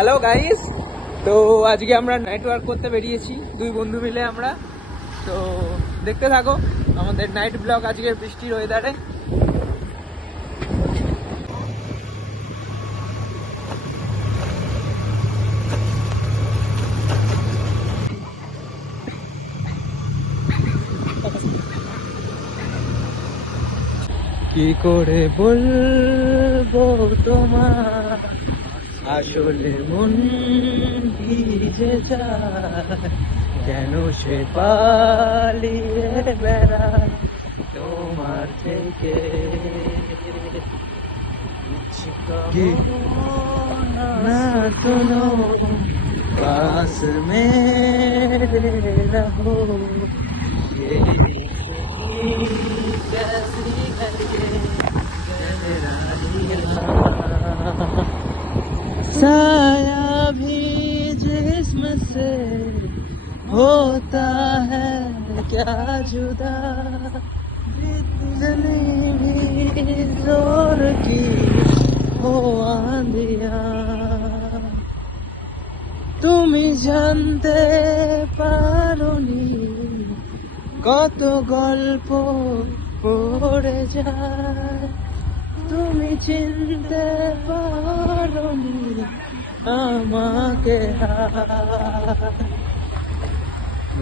Hello guys, তো আজকে আমরা নাইট ওয়ার্ক করতে বেরিয়েছি দুই বন্ধু মিলে আমরা। তো দেখতে থাকো আমাদের নাইট ব্লগ আজকের বৃষ্টির ওয়েদারে। কি করে বলবো তোমার, আসলে মন ভিজে যায়, কেন সে পালিয়ে বেড়ায় তোমার থেকে। কি না তুনো पास मेरे रहो, ये कैसी है ये गहराइयाँ। साया भी जिस्म से होता है क्या जुदा, इतनी भी जोर की हो आंधियाँ। তুমি জানতে পারোনি কত গল্প পড়ে যায়, তুমি চিনতে পারোনি আমাকে।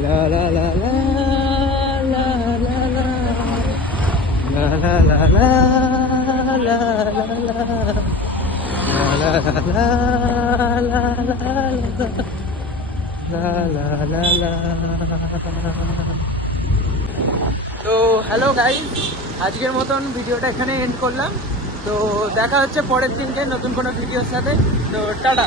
লা লা লা লা লা লা লা লা লা লা লা লা লা লা লা লা। তো হ্যালো গাইস, আজকের মতন ভিডিওটা এখানে এন্ড করলাম। তো দেখা হচ্ছে পরের দিনকে নতুন কোনো ভিডিওর সাথে। তো টাটা।